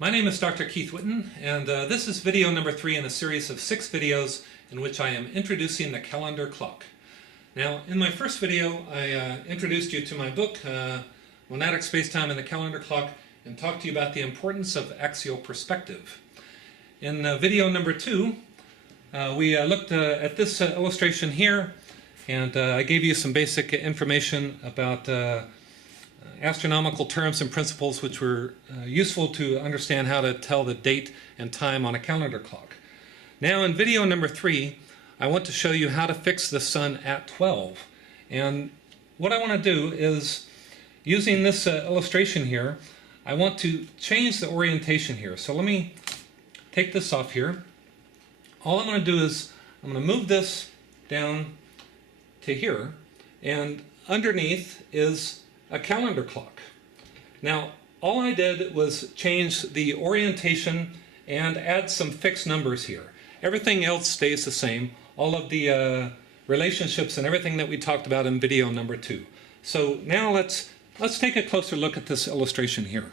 My name is Dr. Keith Witten, and this is video number 3 in a series of 6 videos in which I am introducing the calendar clock. Now, in my first video, I introduced you to my book, Monadic Spacetime and the Calendar Clock, and talked to you about the importance of axial perspective. In video number 2, we looked at this illustration here, and I gave you some basic information about astronomical terms and principles which were useful to understand how to tell the date and time on a calendar clock. Now in video number 3, I want to show you how to fix the sun at 12. And what I want to do is, using this illustration here, I want to change the orientation here. So let me take this off here. All I'm going to do is I'm going to move this down to here, and underneath is a calendar clock. Now, all I did was change the orientation and add some fixed numbers here. Everything else stays the same, all of the relationships and everything that we talked about in video number 2. So now let's take a closer look at this illustration here.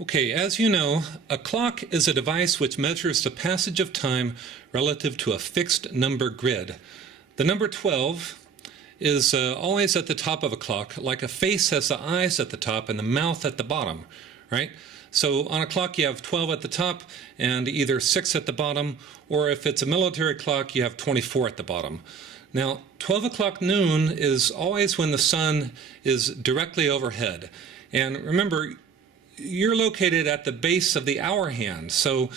Okay, as you know, a clock is a device which measures the passage of time relative to a fixed number grid. The number 12 is always at the top of a clock, like a face has the eyes at the top and the mouth at the bottom, right? So on a clock you have 12 at the top and either 6 at the bottom, or if it's a military clock you have 24 at the bottom. Now 12 o'clock noon is always when the sun is directly overhead. And remember, you're located at the base of the hour hand. So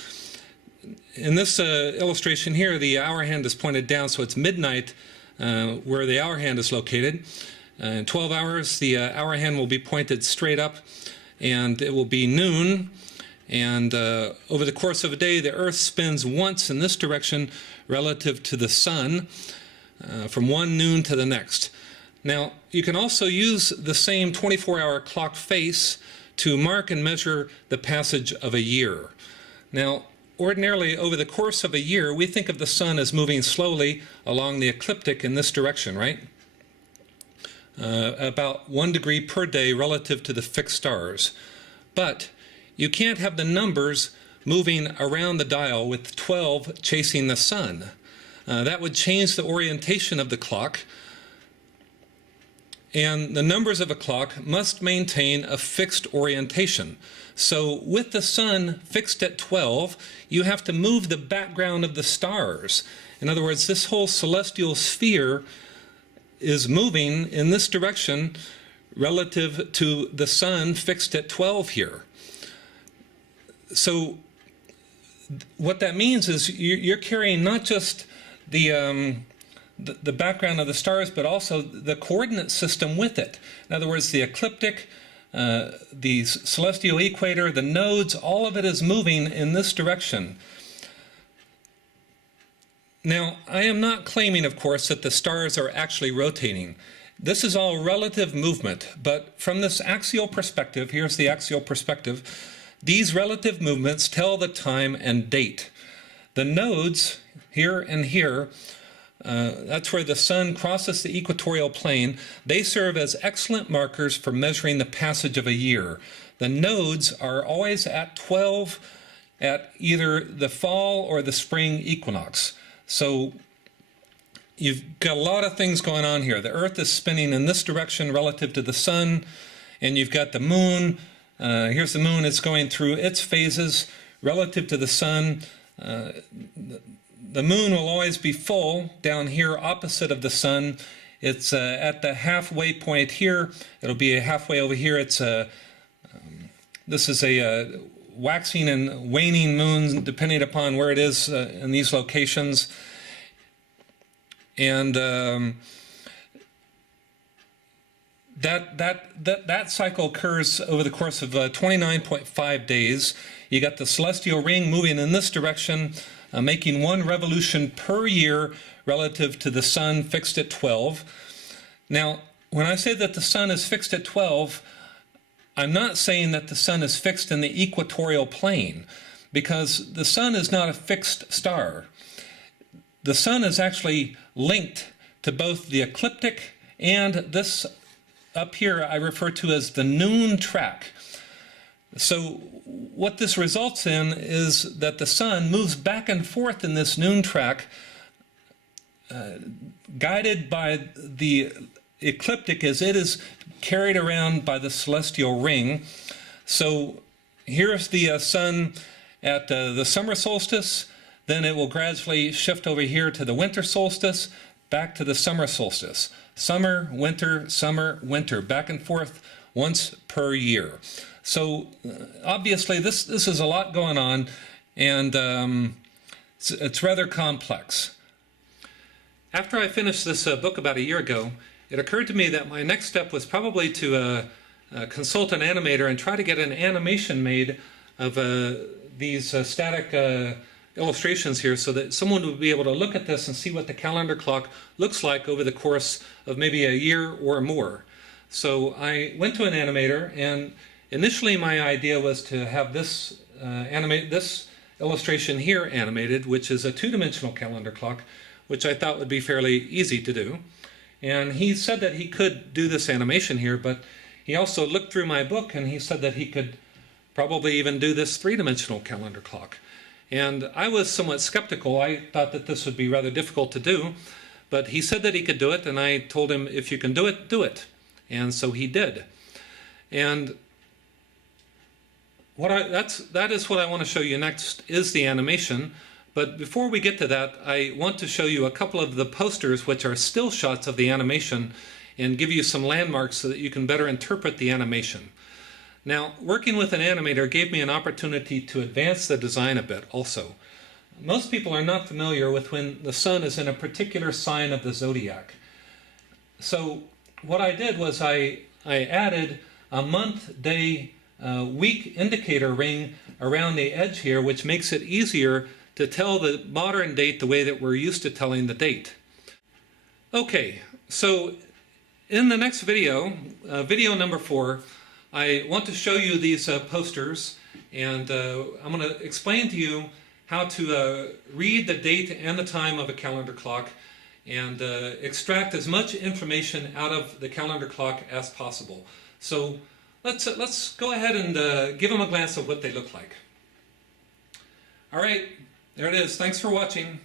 in this illustration here, the hour hand is pointed down, so it's midnight where the hour hand is located. In 12 hours, the hour hand will be pointed straight up, and it will be noon. And over the course of a day, the Earth spins once in this direction relative to the sun, from one noon to the next. Now, you can also use the same 24-hour clock face to mark and measure the passage of a year. Now, ordinarily, over the course of a year, we think of the sun as moving slowly along the ecliptic in this direction, right? About 1 degree per day relative to the fixed stars. But you can't have the numbers moving around the dial with 12 chasing the sun. That would change the orientation of the clock, and the numbers of a clock must maintain a fixed orientation. So with the sun fixed at 12, you have to move the background of the stars. In other words, this whole celestial sphere is moving in this direction relative to the sun fixed at 12 here. So what that means is you're carrying not just the background of the stars, but also the coordinate system with it. In other words, the ecliptic, the celestial equator, the nodes, all of it is moving in this direction. Now, I am not claiming, of course, that the stars are actually rotating. This is all relative movement, but from this axial perspective, here's the axial perspective, these relative movements tell the time and date. The nodes, here and here, that's where the sun crosses the equatorial plane. They serve as excellent markers for measuring the passage of a year. The nodes are always at 12 at either the fall or the spring equinox. So you've got a lot of things going on here. The Earth is spinning in this direction relative to the sun, and you've got the moon. Here's the moon. It's going through its phases relative to the sun. The moon will always be full down here opposite of the sun. It's at the halfway point here. It'll be halfway over here. It's this is a waxing and waning moon depending upon where it is in these locations. And that cycle occurs over the course of 29.5 days. You got the celestial ring moving in this direction, making 1 revolution per year relative to the sun fixed at 12. Now, when I say that the sun is fixed at 12, I'm not saying that the sun is fixed in the equatorial plane, because the sun is not a fixed star. The sun is actually linked to both the ecliptic and this up here I refer to as the noon track. So what this results in is that the sun moves back and forth in this noon track, guided by the ecliptic as it is carried around by the celestial ring. So here's the sun at the summer solstice, then it will gradually shift over here to the winter solstice, back to the summer solstice. Summer, winter, back and forth once per year. So obviously this is a lot going on, and it's rather complex. After I finished this book about a year ago, it occurred to me that my next step was probably to consult an animator and try to get an animation made of these static illustrations here, so that someone would be able to look at this and see what the calendar clock looks like over the course of maybe a year or more. So I went to an animator, and initially my idea was to have this this illustration here animated, which is a two-dimensional calendar clock, which I thought would be fairly easy to do. And he said that he could do this animation here, but he also looked through my book and he said that he could probably even do this three-dimensional calendar clock. And I was somewhat skeptical. I thought that this would be rather difficult to do, but he said that he could do it, and I told him, if you can do it, do it. And so he did. And that is what I want to show you next, is the animation. But before we get to that, I want to show you a couple of the posters which are still shots of the animation and give you some landmarks so that you can better interpret the animation. Now, working with an animator gave me an opportunity to advance the design a bit also. Most people are not familiar with when the sun is in a particular sign of the zodiac. So what I did was I added a month, day, week indicator ring around the edge here, which makes it easier to tell the modern date the way that we're used to telling the date. Okay, so in the next video, video number 4, I want to show you these posters, and I'm going to explain to you how to read the date and the time of a calendar clock and extract as much information out of the calendar clock as possible. So let's go ahead and give them a glance of what they look like. All right, there it is. Thanks for watching.